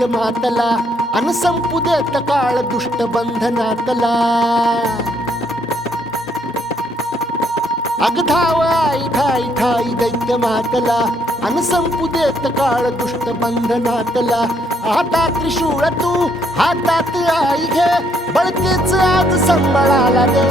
दैत्य मातला अन संपू देत काळ दुष्ट बंधनातला अग धाव आई ठाई ठाई दैत्य मातला अन संपू देत काळ दुष्ट बंधनातला आता त्रिशूळ तू हातात आई घे बळकेच आज संबळाला दे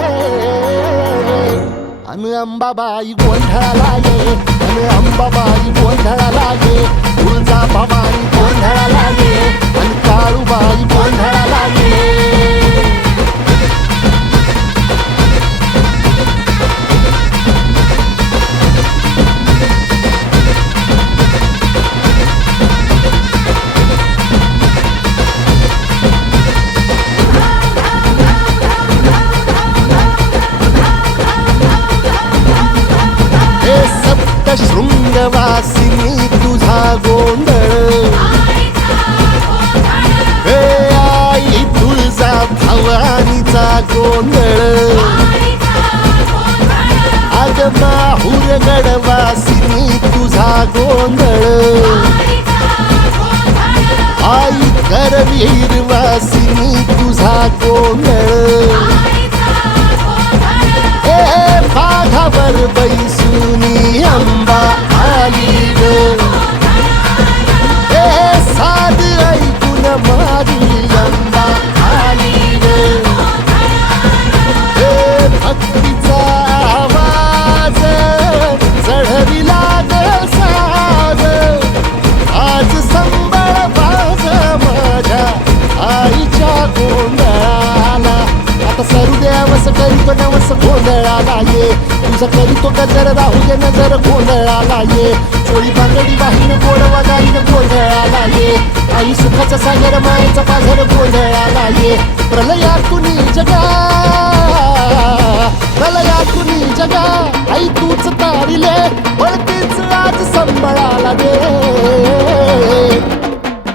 अन अंबाबाई गोंधळाला ये अन अंबाबाई गोंधळाला ये तुळजा भवानी गोंधळाला ये अन काळूबाई गोंधळाला ये शृंगवासिनी तुझा गोंधळ हे आई तुळजा भवानीचा गोंधळ अग माहुर गडवासिनी तुझा गोंधळ आई करवीर वासिनी तुझा गोंधळ हे बाघावर बैसुनी अंबा आली ग हे साध ऐकून माझी अंबा आली ग हे भक्तीचा आवाज चढविला ग साज आज संबळ बाज माझ्या आईच्या गोंधळाला आता सरुदेवस करीतो नवस गोंधळाला ये तुझं करीतो गजर राहू दे नजर गोंधळाला ये चोळी बांगडी वाहीन गोडवा गाईन गोंधळाला ये आई सुखाचा सागर मायेचा पाझर गोंधळाला ये प्रलयातुनी जगा प्रलयातुनी जगा आई तूच तारिले वळतीच आज संबळाला दे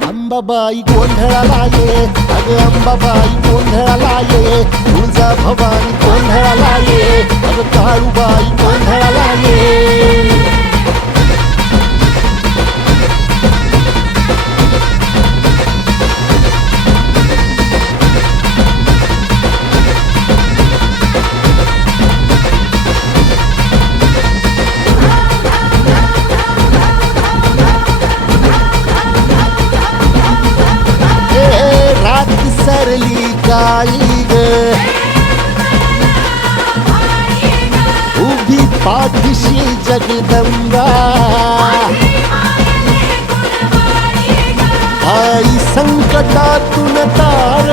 अंबाबाई गोंधळाला ये अग अंबाबाई गोंधळाला ये तुळजा भवानी गोंधळाला ये अग काळूबाई गोंधळाला ये सरली काळी ग उभी पाठीशी जगदंबा आई संकटातून तार